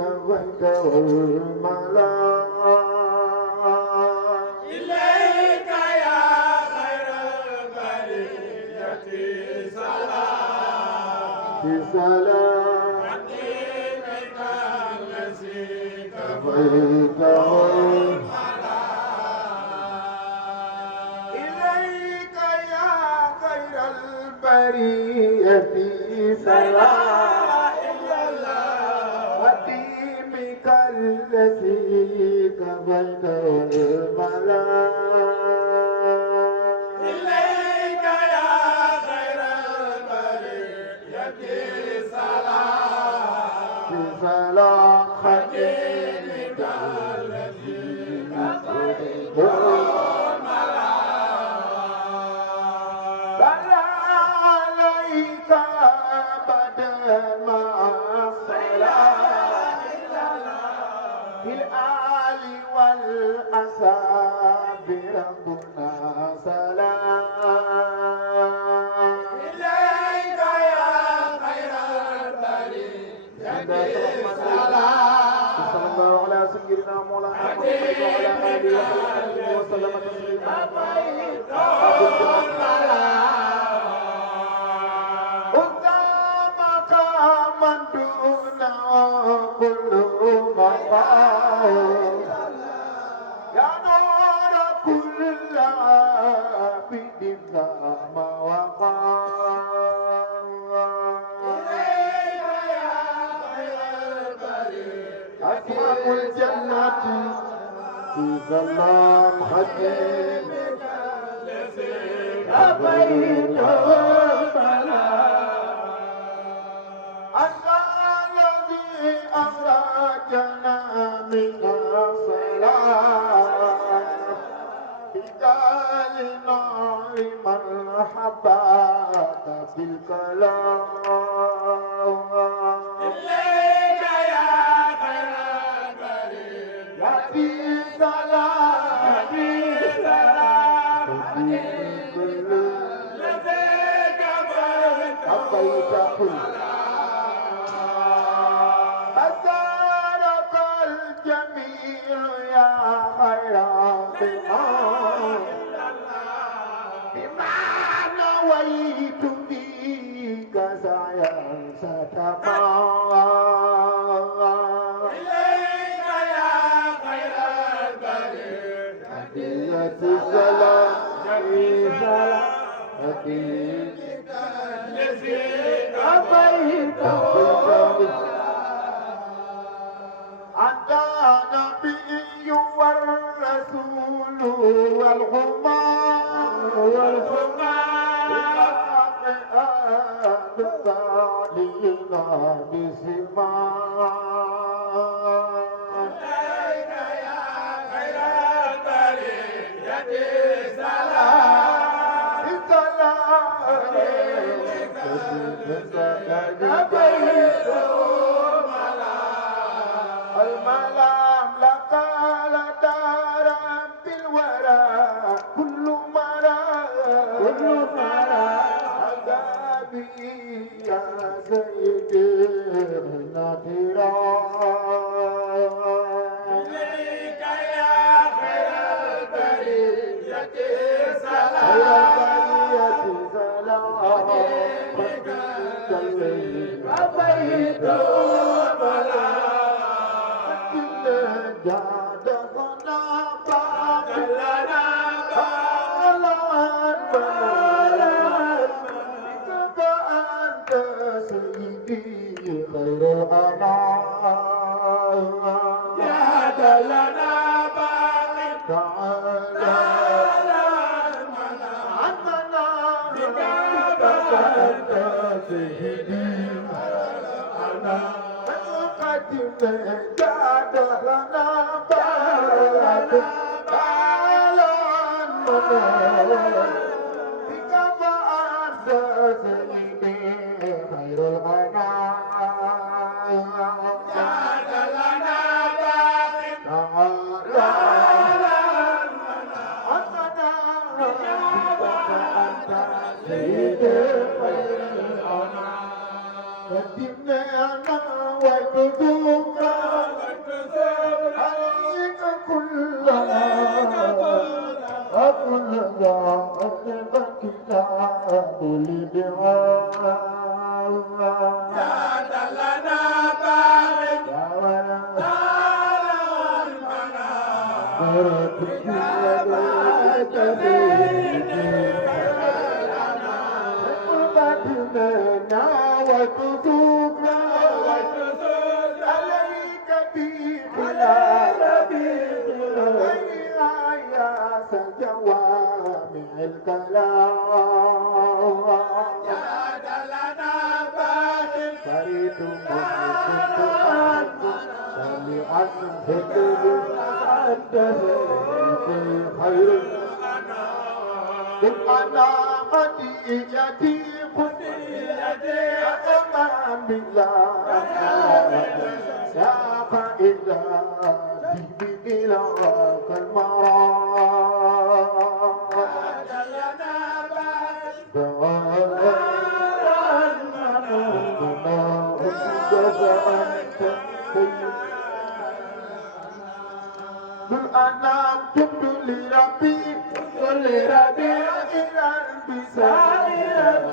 كفيت والملا إليك يا خير البرية سلام بسلام حبيبك الذي كفيت والملا إليك يا خير البرية سلام خديمك الذي كفيت والملا إليك يا خير البرية سلام بسلام حبيبك الذي كفيت والملا صلى عليك أبدا مع الصلاة بالآل والأصحاب ربنا سلام إليك يا خير البرية سلام صلى الله على سيدنا مولانا محمد وعلى آله وصحبه وسلم تسليما قدامك من دونه كل مقام يا نور كل عابد ما وقام أصحاب الجنة في ظلام حكيم أبيت أنت الذي أخرجنا من الصلاة بجال نار من حباك بالكلام إليك يا خير البرية في سلام في سلام حبيب الذي كفيت أبيت كل أسارك الجميل يا خير بما نويت بك سعيا ستما إليك يا خير البرية هدية السلام سلام هدية الذي أبيت أنت نبي والرسول والحمار بالصالحين بسمان إليك يا خير البرية سلام الملام لك لدار بالورى كل مرى عذابي يا سيدي نادرا إليك يا خير البرية سلام أبيت جاد لنا باقي تعالى جاد لنا باقي قدمنا أنا وكتبنا كل دعاء جاد لنا باغ جوامع الكلام جاد لنا باغ فريد سمعا هدر أنت في خير قل أنا هديتي أمان بالله يا فإذا به إلى المرام أنا تبت لربي إلى البسائر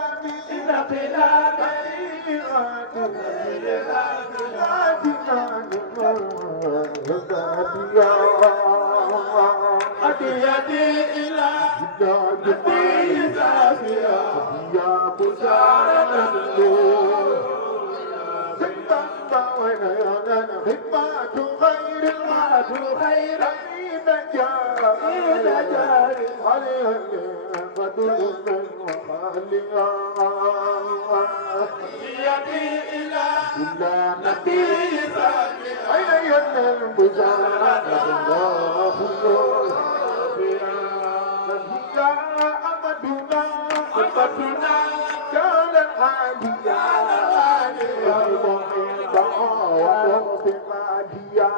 خير أحمد من وخاليا يدي إلى نبي أين ينال بزارة الله يا أمدنا أمتنا كان العالية يا المعيدة وقف ماديا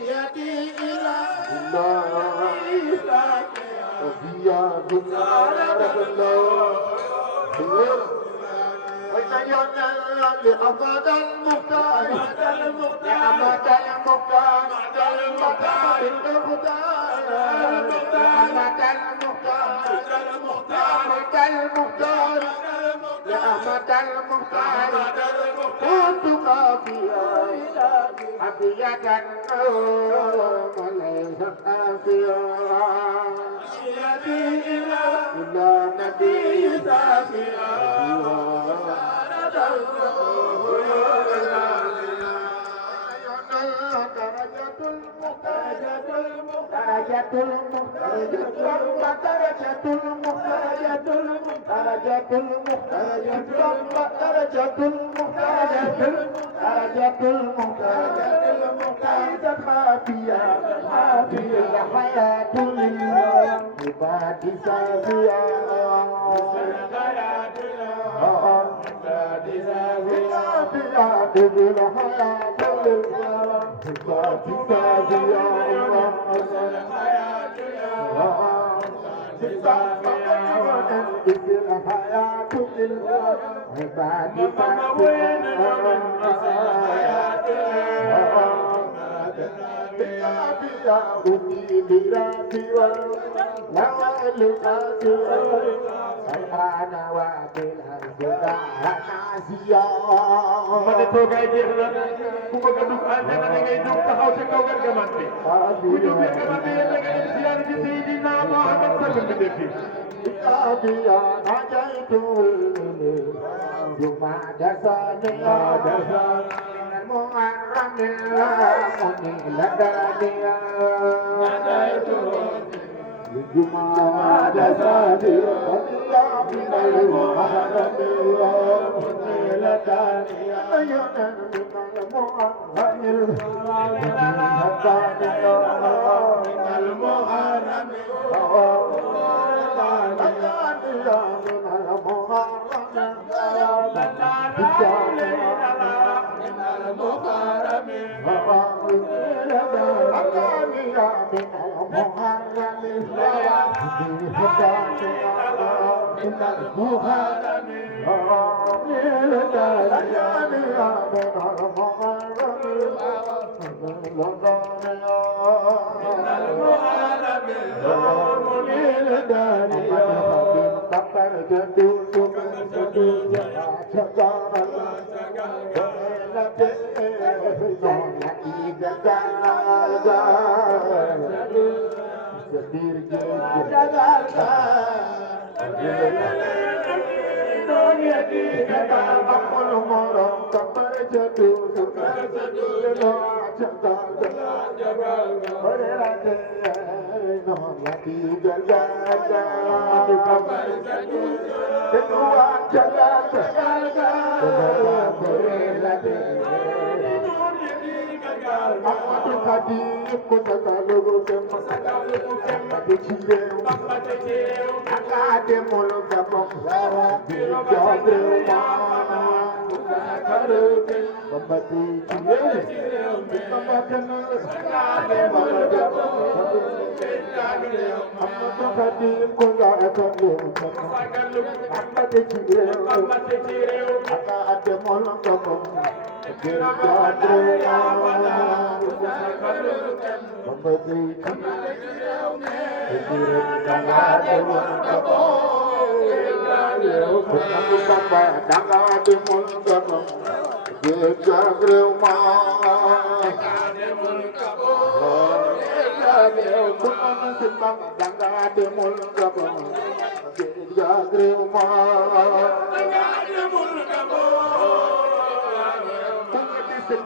يدي إلى وفيا بزارة الله وإن ينال لأبد المختار لأبد المختار لأحمد المختار كنت كافيا عافية وليس كافيا إلى نبي سافيا ma ne toogaay jeex na ku bëgg a dugg àjjana da ngay jóg taxaw ca kaw gargaman bi ku jóg gargaman bi yéen da ngay dem ziyaar ji Seydina Muhammad sallam bi dëkk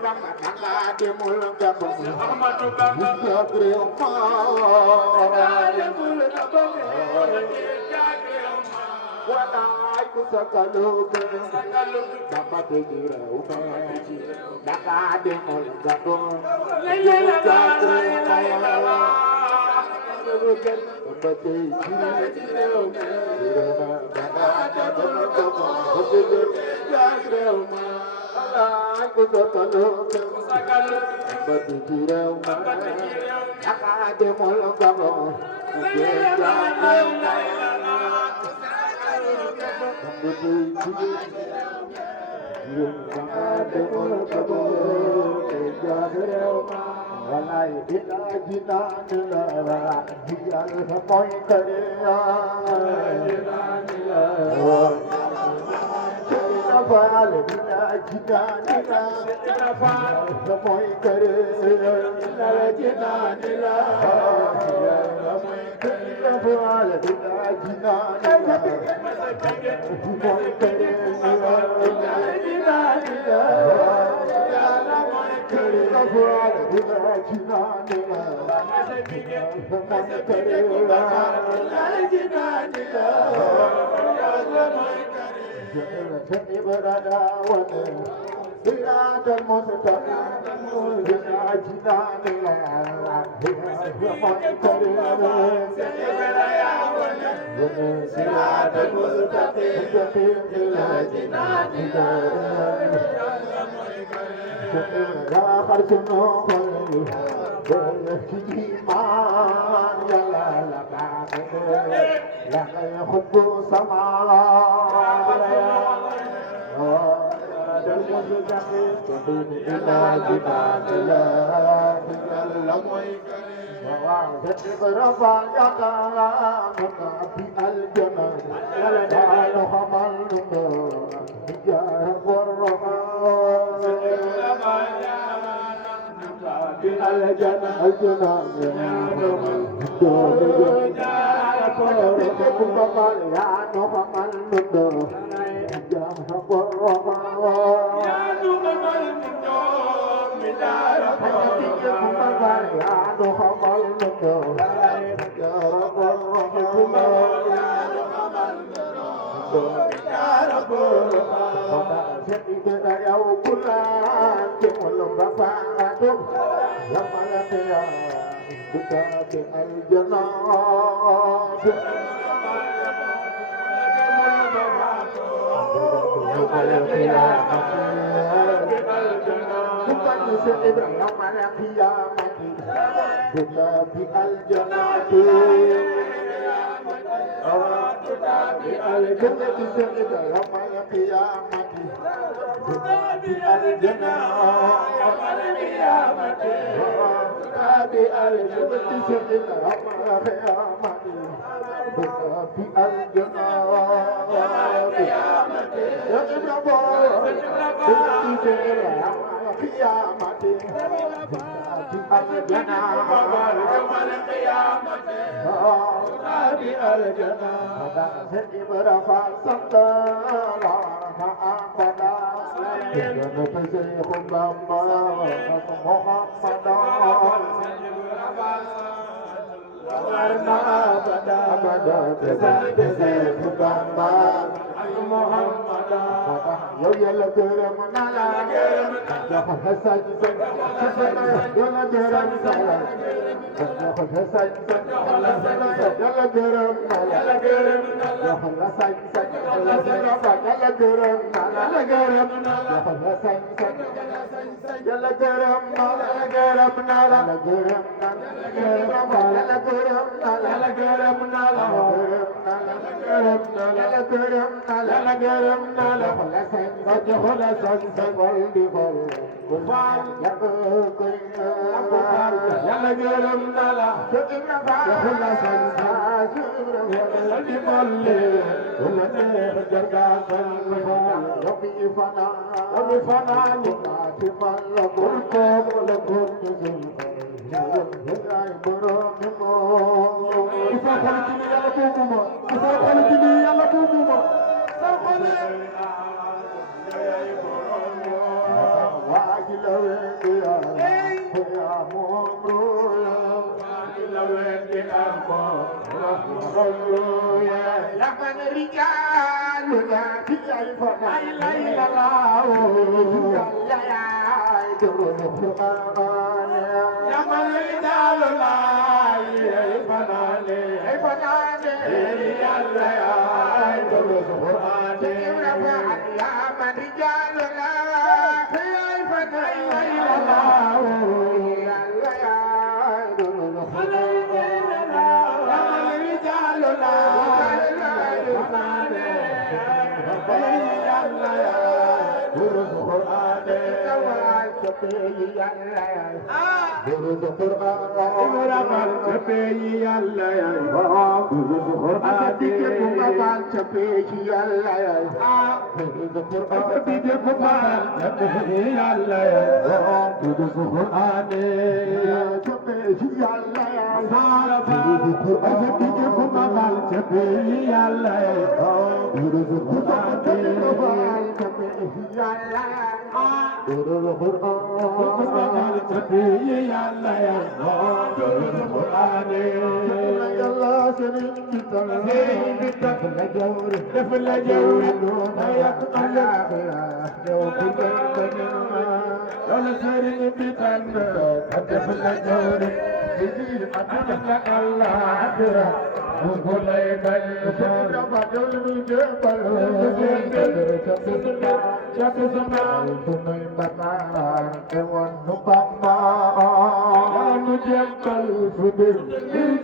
Bamba nanga demul Gabon Ahmadou Bamba jagrew ma demul Gabon walaay ku sakalu Bamba jagrew ma nanga demul Gabon Walai ila jina nila hiyal moy kariya jina fal ila jina nila moy kariya jina nila moy kariya fal ila jina nila moy kariya jina nila ولدي أمو رسول يا من رجالنا في الفضاء لا إله إلا الله يا من رجالنا درود قرآن چپی اللہ درود قرآن دیکھ قرآن چپی اللہ درود قرآن دیکھ قرآن چپی اللہ درود قرآن چپی اللہ درود قرآن دیکھ قرآن چپی اللہ درود قرآن چپی اللہ درود قرآن چپی اللہ درود قرآن يلا سرين بتر جور دفل جور يقطع جو كل يلا سرين بتر دفل جور بيجي أدنى الله أدرى وقول يبل فور بدل جبل jatuh semang tunai bakar kewan nubamba lalu jempol sudir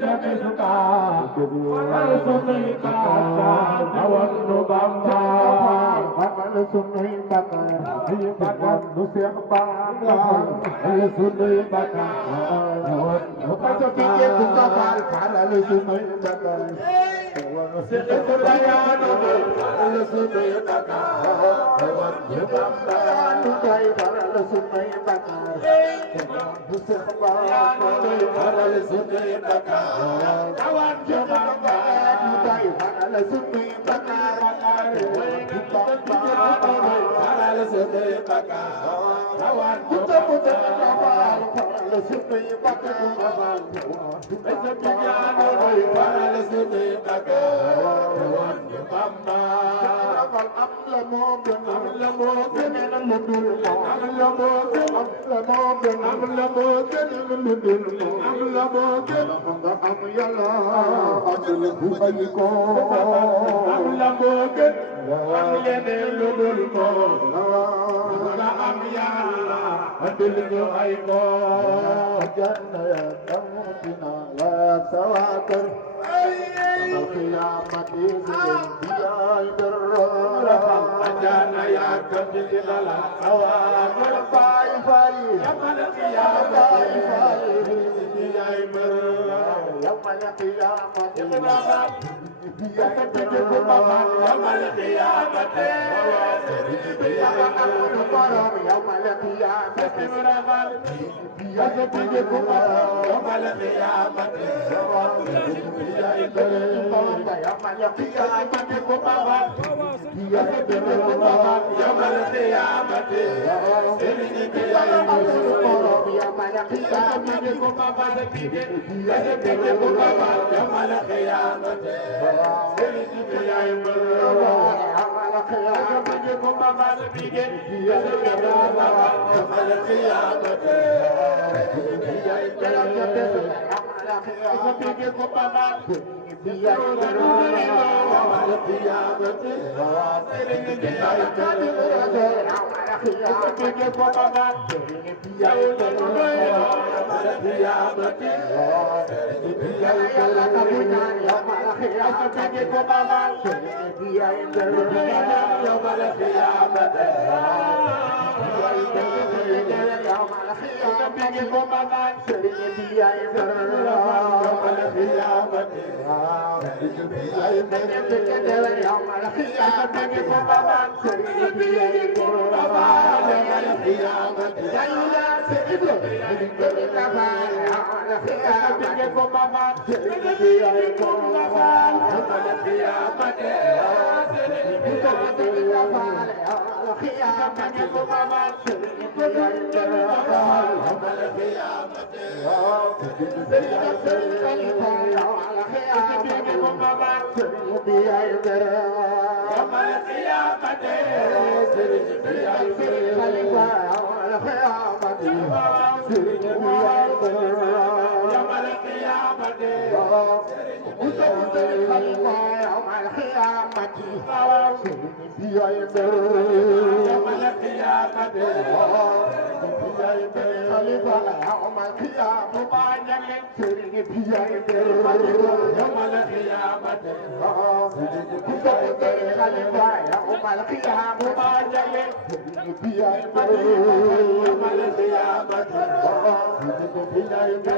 jatuh suka lalu sunai bakar kewan nubamba lalu sunai bakar kewan nubamba lalu sunai bakar kewan nubamba pikir buka bakar lalu sunai bakar seekor bayan lalu sunai bakar Jumlah nudai baral sunai bakar, Busabah nudai baral sunai bakar, kawan jumlah nudai baral sunai bakar, Busabah nudai baral sunai bakar, kawan jumlah baral sunai bakar, Busabah nudai baral sunai bakar, kawan jumlah. أمل موجن أمل موجن المدل أمل موجن أمل موجن أمل موجن المدل أمل موجن أم يلا أدل بوجيكو أمل موجن أمل المدل أم يلا أدل بوجيكو جنة يا تموتنا لا سواتر القيامة يا الرب أجانا يا كبد للا أوامر باي باي يوم القيامة يا إمر يوم القيامة يوم Khalifa